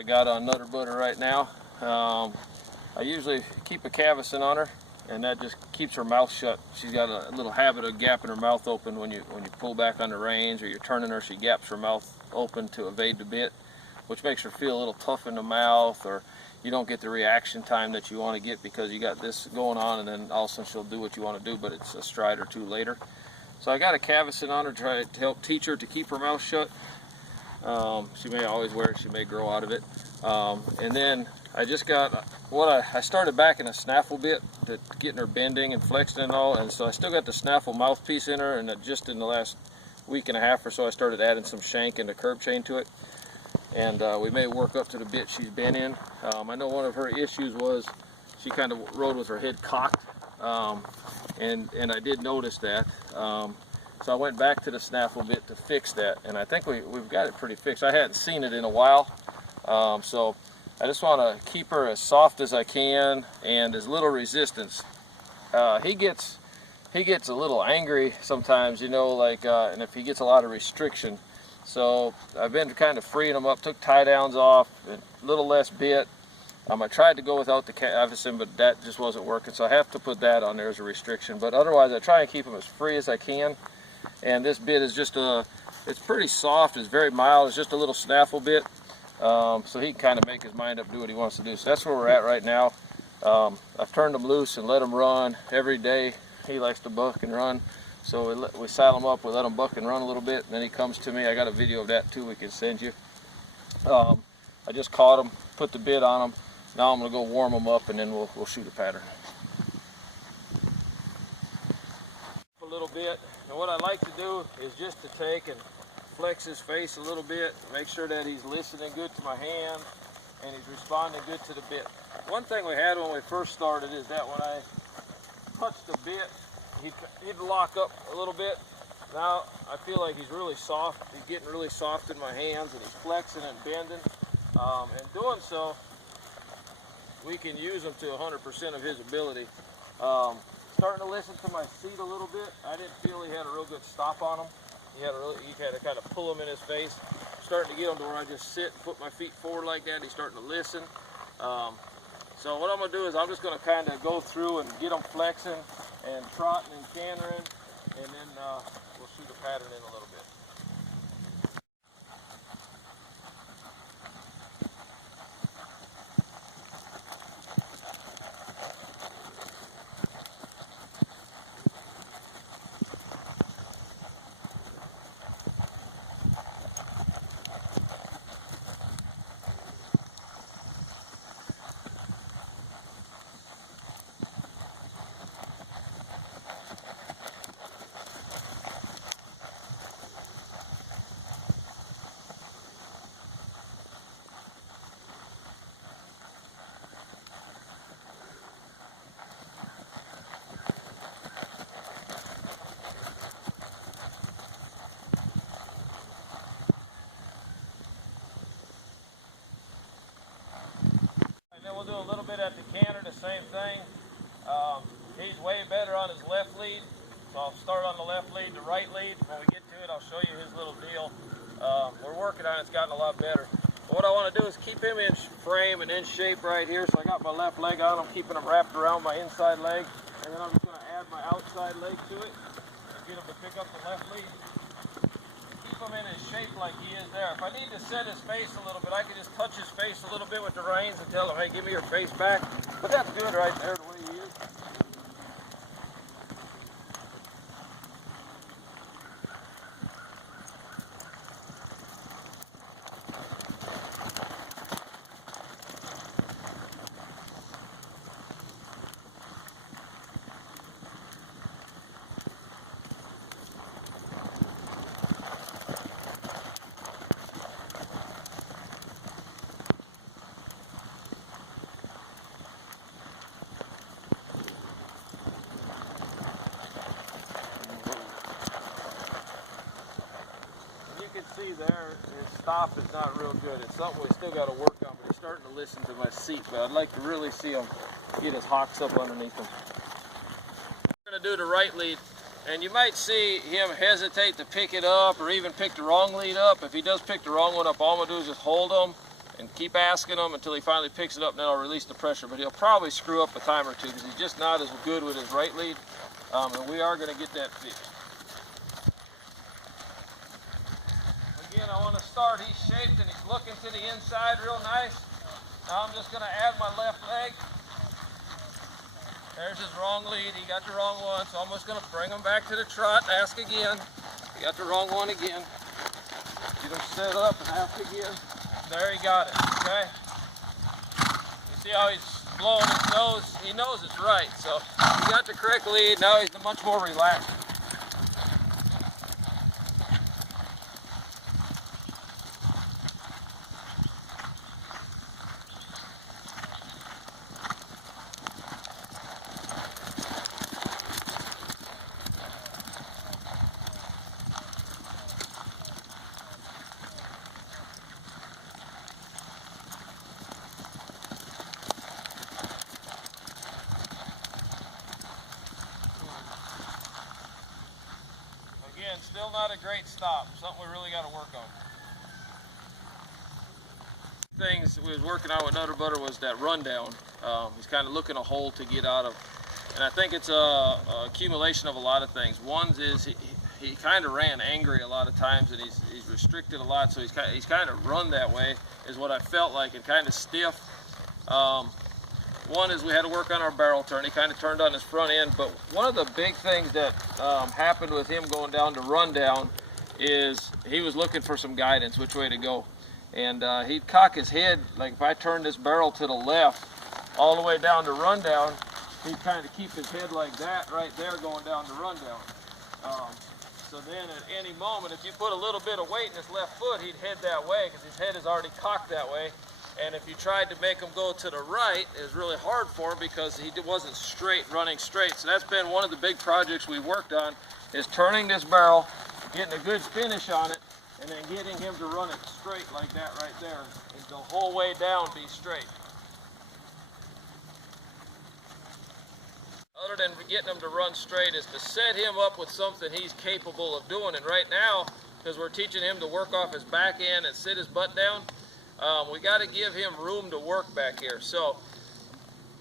I got on Nutter Butter right now. I usually keep a cavesson on her, and that just keeps her mouth shut. She's got a little habit of gapping her mouth open when you pull back on the reins or you're turning her. She gaps her mouth open to evade the bit, which makes her feel a little tough in the mouth, or you don't get the reaction time that you want to get because you got this going on, and then all of a sudden she'll do what you want to do, but it's a stride or two later. So I got a cavesson on her, try to help teach her to keep her mouth shut. She may always wear it, she may grow out of it. And then I just got I started back in a snaffle bit, getting her bending and flexing and all, and so I still got the snaffle mouthpiece in her, and just in the last week and a half or so I started adding some shank and a curb chain to it, and we may work up to the bit she's been in. I know one of her issues was she kind of rode with her head cocked, and I did notice that. So I went back to the snaffle bit to fix that, and I think we've got it pretty fixed. I hadn't seen it in a while, so I just want to keep her as soft as I can and as little resistance. He gets a little angry sometimes, you know, like, and if he gets a lot of restriction. So I've been kind of freeing him up, took tie downs off, a little less bit. I tried to go without the cavesson, but that just wasn't working, so I have to put that on there as a restriction. But otherwise, I try and keep him as free as I can. And this bit is just it's pretty soft, it's very mild, it's just a little snaffle bit. So he can kind of make his mind up, do what he wants to do. So that's where we're at right now. I've turned him loose and let him run every day. He likes to buck and run. So we saddle him up, we let him buck and run a little bit, and then he comes to me. I got a video of that too we can send you. I just caught him, put the bit on him. Now I'm going to go warm him up, and then we'll shoot a pattern. A little bit, and what I like to do is just to take and flex his face a little bit, make sure that he's listening good to my hand and he's responding good to the bit. One thing we had when we first started is that when I touched the bit, he'd lock up a little bit. Now I feel like he's really soft. He's getting really soft in my hands, and he's flexing and bending. And doing so, we can use him to 100% of his ability. Starting to listen to my seat a little bit. I didn't feel he had a real good stop on him. You had to kind of pull him in his face. Starting to get him to where I just sit and put my feet forward like that. He's starting to listen. So what I'm going to do is I'm just going to kind of go through and get him flexing and trotting and cantering, and then we'll shoot a pattern in a little bit. We'll do a little bit at the canter, the same thing. He's way better on his left lead, so I'll start on the left lead, the right lead. When we get to it, I'll show you his little deal. We're working on it, it's gotten a lot better. But what I want to do is keep him in frame and in shape right here. So I got my left leg on, I'm keeping him wrapped around my inside leg, and then I'm just going to add my outside leg to it and get him to pick up the left lead. Him in his shape like he is there. If I need to set his face a little bit, I can just touch his face a little bit with the reins and tell him, hey, give me your face back. But that's good right there, the way he is. See there, his stop is not real good. It's something we still got to work on, but he's starting to listen to my seat. But I'd like to really see him get his hocks up underneath him. I'm going to do the right lead, and you might see him hesitate to pick it up or even pick the wrong lead up. If he does pick the wrong one up, all I'm going to do is just hold him and keep asking him until he finally picks it up, and then I'll release the pressure. But he'll probably screw up a time or two because he's just not as good with his right lead, and we are going to get that fixed. Again, I want to start, he's shaped and he's looking to the inside real nice. Now I'm just going to add my left leg. There's his wrong lead, he got the wrong one, so I'm just going to bring him back to the trot and ask again. He got the wrong one again. Get him set up and ask again. There, he got it, okay? You see how he's blowing his nose? He knows it's right, so he got the correct lead. Now he's much more relaxed. Still not a great stop, something we really got to work on. Things we was working on with Nutter Butter was that rundown. He's kind of looking a hole to get out of, and I think it's a accumulation of a lot of things. One is he kind of ran angry a lot of times, and he's restricted a lot, so he's kind of run that way, is what I felt like, and kind of stiff. One is we had to work on our barrel turn. He kind of turned on his front end, but one of the big things that happened with him going down to rundown is he was looking for some guidance, which way to go. And he'd cock his head, like if I turned this barrel to the left, all the way down to rundown, he'd kind of keep his head like that right there going down to rundown. So then at any moment, if you put a little bit of weight in his left foot, he'd head that way because his head is already cocked that way. And if you tried to make him go to the right, it was really hard for him because he wasn't straight, running straight. So that's been one of the big projects we worked on, is turning this barrel, getting a good finish on it, and then getting him to run it straight like that right there, and the whole way down be straight. Other than getting him to run straight is to set him up with something he's capable of doing. And right now, because we're teaching him to work off his back end and sit his butt down, we got to give him room to work back here. So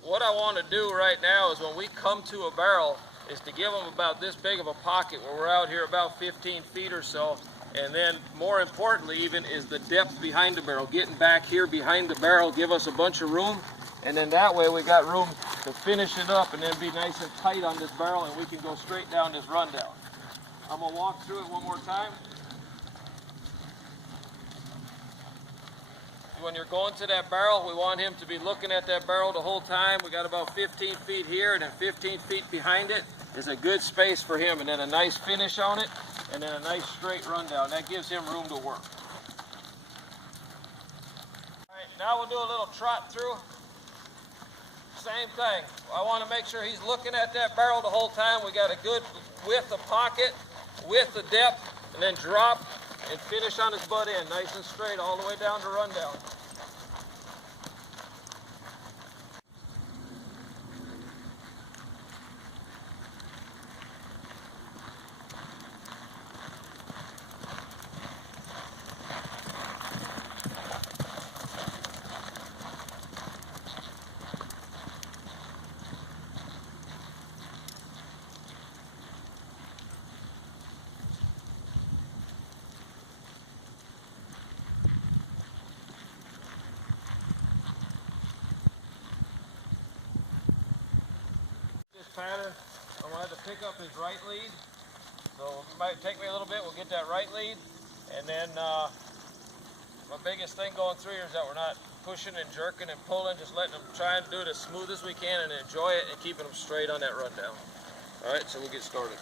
what I want to do right now is when we come to a barrel is to give him about this big of a pocket where we're out here about 15 feet or so. And then more importantly even is the depth behind the barrel. Getting back here behind the barrel give us a bunch of room. And then that way we got room to finish it up and then be nice and tight on this barrel, and we can go straight down this rundown. I'm going to walk through it one more time. When you're going to that barrel, we want him to be looking at that barrel the whole time. We got about 15 feet here, and then 15 feet behind it is a good space for him, and then a nice finish on it, and then a nice straight rundown. That gives him room to work. All right, now we'll do a little trot through. Same thing. I want to make sure he's looking at that barrel the whole time. We got a good width of pocket, width of depth, and then drop and finish on his butt end, nice and straight all the way down to rundown. Pattern, I'm going to have to pick up his right lead, so it might take me a little bit. We'll get that right lead, and then my biggest thing going through here is that we're not pushing and jerking and pulling, just letting them try and do it as smooth as we can and enjoy it and keeping them straight on that rundown. All right, so we'll get started.